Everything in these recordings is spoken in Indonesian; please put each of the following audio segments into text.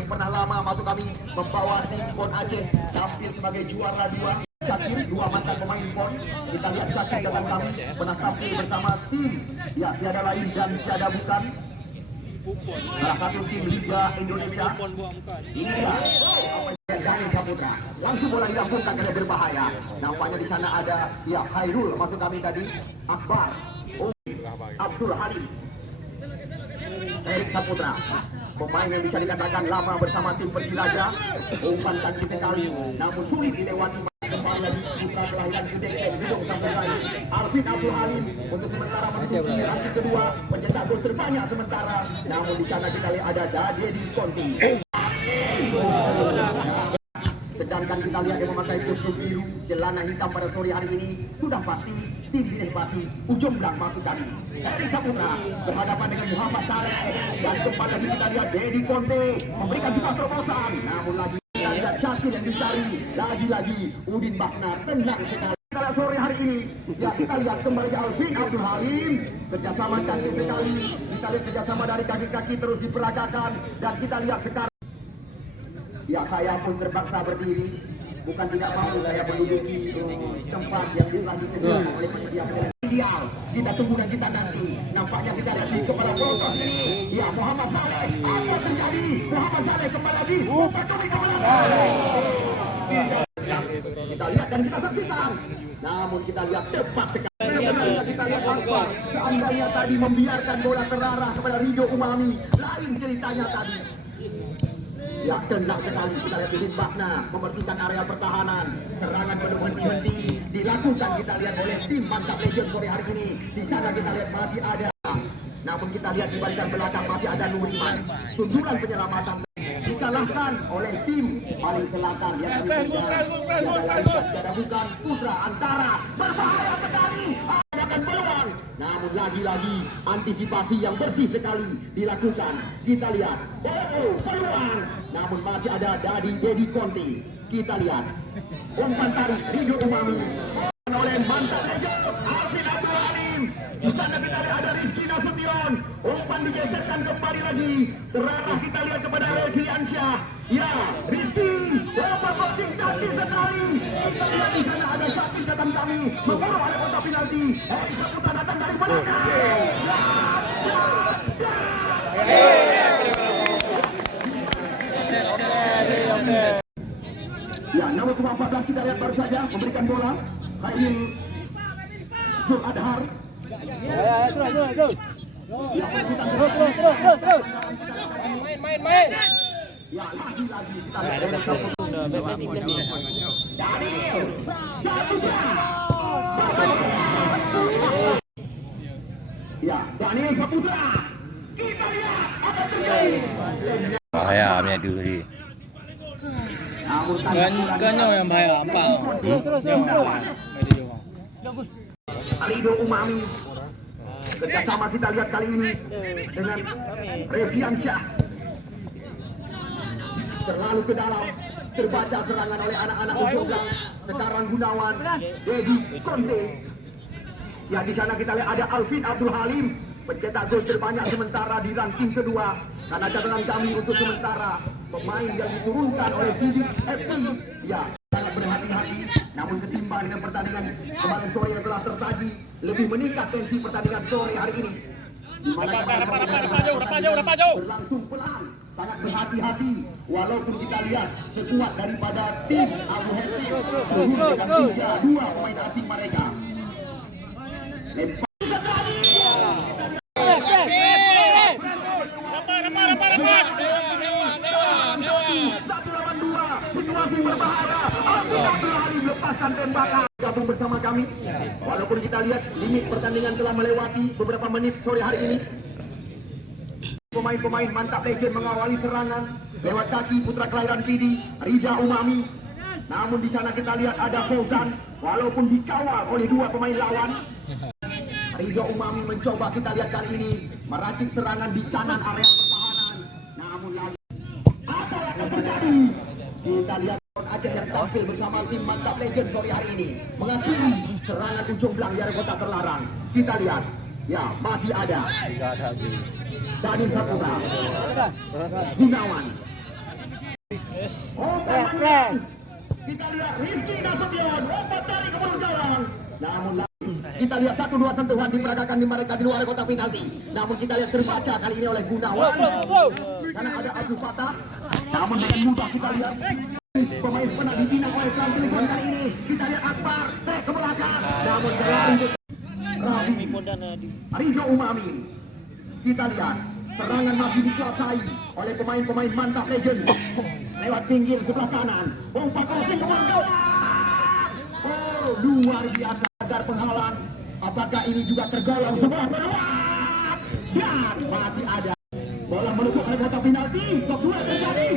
yang pernah lama masuk kami membawa tim PON Aceh tampil sebagai juara 2. Syakir, 2 mantan pemain PON. Kita lihat Syakir datang kami pernah tampil bersama tim tiada lain dan tiada bukan salah satu tim Liga Indonesia. Ini dia Daniel Saputra. Langsung bola dilampungkan karena berbahaya. Nampaknya di sana ada Khairul masuk kami tadi, Akbar, Abdul Halim, Erik Saputra, pemain yang bisa dikatakan lama bersama tim Persilaja. Umpan kaki sekali, namun sulit dilewati. Kembali lagi putra kelahiran UDM Hidung Sapurai, Alvin Abdul Halim untuk sementara menutupi ranking kedua, pencetak gol terbanyak sementara. Namun di sana kita lihat ada Daddy Conti. Sedangkan kita lihat yang memakai kostum biru, celana hitam pada sore hari ini sudah pasti tim Bineh Pati ujung belang masuk kami. Erik Saputra berhadapan dengan Muhammad Saleh, dan kembali lagi kita lihat Daddy Conte memberikan sebuah terobosan. Namun lagi kita lihat Syakir yang dicari, lagi-lagi Udin Basna tenang sekali. Pada sore hari ini kita lihat kembali Alvin Abdul Halim, kerjasama cantik sekali. Kita lihat kerjasama dari kaki-kaki terus diperagakan, dan kita lihat sekarang saya pun terpaksa berdiri, bukan tidak mau saya menduduki tempat yang telah ditentukan oleh penyedia ideal. Kita tunggu dan kita nanti. Nampaknya kita lihat di kepala protos ini, Muhammad Saleh. Apa terjadi? Muhammad Saleh kembali lagi, Patumi kembali lagi. Kita lihat dan kita saksikan. Namun kita lihat tepat sekali. Kita lihat Akbar, seandainya tadi membiarkan bola terarah kepada Ridho Umami, lain ceritanya tadi. Tenang sekali kita lihat Udin Basna membersihkan area pertahanan. Serangan belum henti-henti dilakukan kita lihat oleh tim Mantap Legend sore hari ini. Di sana kita lihat masih ada. Namun kita lihat di barisan belakang masih ada Nuriman. Sundulan penyelamatan dikalahkan oleh tim paling selatan yang ada bukan Putra Antara. Berbahaya sekali. Akan peluang. Namun lagi-lagi antisipasi yang bersih sekali dilakukan. Kita lihat, peluang. Namun masih ada Daddy Conti. Kita lihat umpan tarik Ridho Umami oleh mantan legend Alvin Abdul Halim. Di sana kita lihat ada Rizky Nasution. Umpan digeserkan kembali lagi. Terarah kita lihat kepada Refli Ansyah. Rizky, boxing cantik sekali. Kita lihat di sana ada Syakir datang kami memburu oleh kotak penalti. Erik Saputra datang dari belakang. Nomor 14 kita lihat baru saja memberikan bola. Khairul Zul Adhar. Terus. Main. Lagi-lagi kita lihat Daniel Saputra. Daniel Saputra. Kita lihat apa terjadi. Bahaya punya diri. Kan yang bahaya apa? Terus. Ridho Umami. Kerjasama kita lihat kali ini dengan Refli Ansyah. Terlalu ke dalam, terbaca serangan oleh anak-anak Ujogang. Sekarang Gunawan, Daddy Conte. Di sana kita lihat ada Alvin Abdul Halim, pencetak gol terbanyak sementara di ranking kedua. Karena catatan kami untuk sementara pemain yang diturunkan oleh Sidik FC, sangat berhati-hati. Namun ketimbang dengan pertandingan kemarin sore yang telah tersaji, lebih meningkat tensi pertandingan sore hari ini. Udah jauh. Berlangsung pelan, sangat berhati-hati. Walaupun kita lihat sekuat daripada tim Abu Heti, terus 3-2 pemain asing mereka. Situasi berbahaya. Abdul Halim lepaskan tembakan. Gabung bersama kami. Walaupun kita lihat limit pertandingan telah melewati beberapa menit sore hari ini. Pemain-pemain Mantap Legend mengawali serangan lewat kaki putra kelahiran Pidi, Ridho Umami. Namun di sana kita lihat ada Fauzan, walaupun dikawal oleh 2 pemain lawan. Ridho Umami mencoba kita lihat kali ini meracik serangan di kanan area pertahanan. Namun lagi apa yang akan terjadi? Kita lihat Aceh yang tampil bersama tim Mantap Legend sore hari ini mengakhiri serangan ujung belang dari kota terlarang. Kita lihat, masih ada Daniel Saputra, Gunawan, Umpan kita lihat Rizky Nasution umpan dari keburu jalan. Namun kita lihat 1-2 sentuhan diperagakan di mereka di luar kotak penalti. Namun kita lihat terbaca kali ini oleh Gunawan. Karena ada Abdul Fatah. Namun dengan mudah kita lihat pemain pernah dibina oleh Transligon kali ini. Kita lihat Akbar ke belakang. Namun berlanjut Rabi Rinjo Umami. Kita lihat serangan masih dikuasai oleh pemain-pemain mantap legend. Lewat pinggir sebelah kanan. Umpan crossing ke gawang. Oh, luar biasa agar penghalang. Apakah ini juga tergolong sebuah peluang? Dan masih ada bola menusuk ke kotak penalti. Kedua terjadi.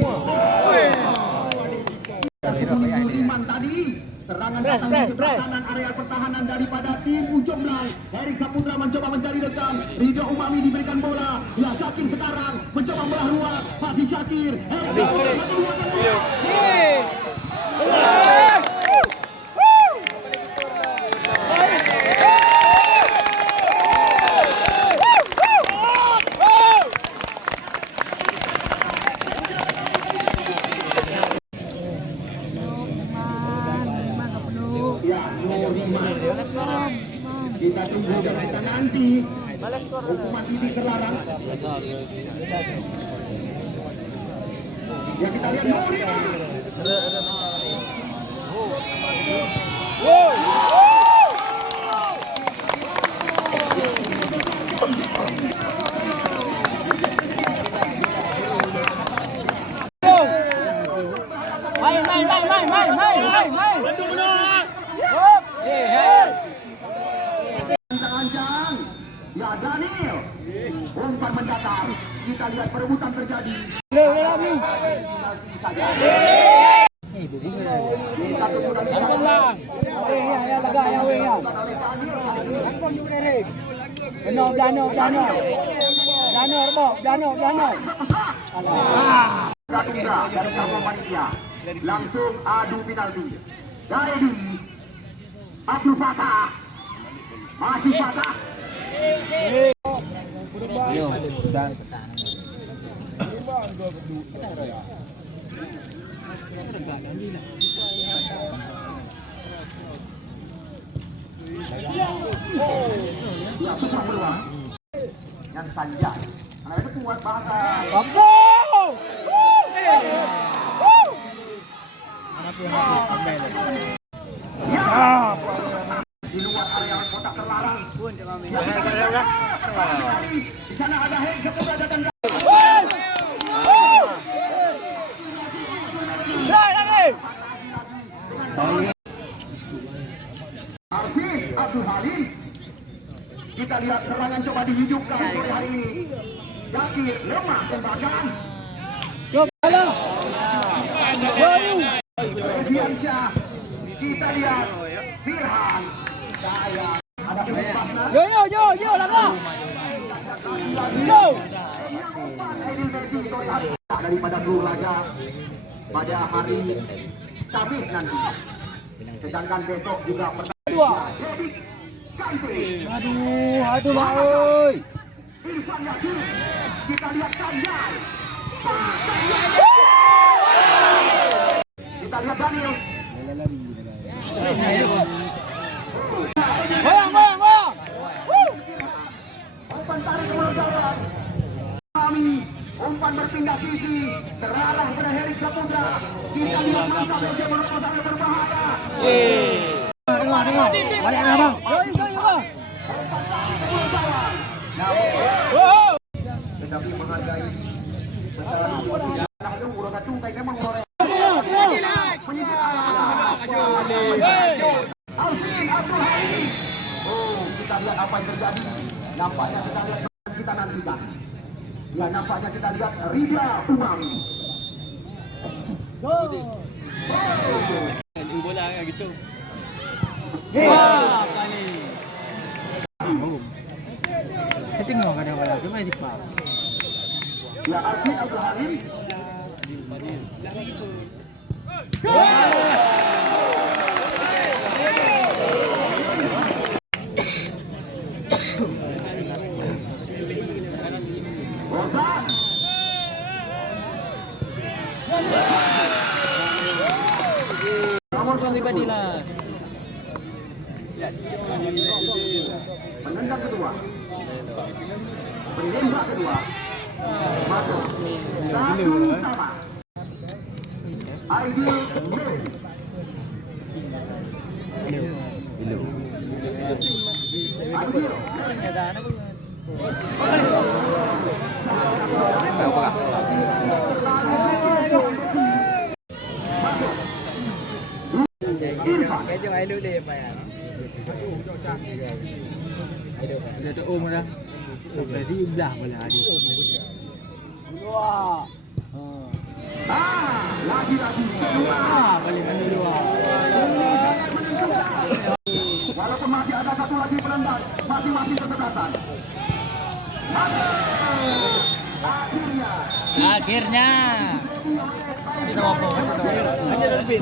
Iman tadi serangan datang di sebelah kanan area pertahanan daripada tim Ujung Blang. Erik Saputra mencoba mencari rekan. Ridho Umami diberikan bola. Ya Syakir sekarang mencoba belah ruang. Masih Syakir. Erik Saputra satu dua kita tunggu dan kita nanti hukuman ini terlarang. Ya kita lihat Nurima. Ancang-ancang. Ya Daniel. Umpan mendatar. Kita lihat perebutan terjadi. Dari Kamu Panitia langsung adu penalti. Dari Abdul Fatah. Masih Fatah. Ya, susah peluang. Yang Sanjay. Anak itu kuat bahasa. Ya. Di luar area kotak terlarang. Di sana ada Heng Saputra datang. Arvin Abdul Halim. Kita lihat serangan coba dihidupkan sore hari ini. Syakir lemah tembakan. Fiansyah. Kita lihat Firhan. Saya ada kebebasan. Yo, lama. Go. Daripada Blue Laga pada hari Kamis nanti. Sedangkan besok juga pertandingan. Aduh, oi. Irfan Yasin. Kita lihat Sanjay. Kita lihat Daniel. Goyang. Umpan tarik ke jalan. Kami umpan berpindah sisi terarah pada Erik Saputra. Kita lihat mantap saja menerobos area berbahaya. Balik abang. Tetapi menghargai lalu urang tungkai memang urang. Alvin Abdul Halim. Oh, kita lihat apa yang terjadi. Nampaknya kita lihat kita nantikan. Ya, nampaknya kita lihat Ridha Umami. Bola gitu. Kali. Saya tengok ada bola, cuma di pak. Ya, Alvin Abdul Halim. Bosan. Nomor Tuan pribadi lah. penendang kedua, penembak kedua, masuk. Satu sama. Aidil Mil. Aidil. Irfan. Kaya ai lu dia apa ya? Dia tu dah. Sampai di belah pula dia. Wah. Lagi-lagi. Paling mana dua. Walaupun masih ada satu lagi penendang, masing-masing kesebelasan. Akhirnya. Kita apa? Ada lebih.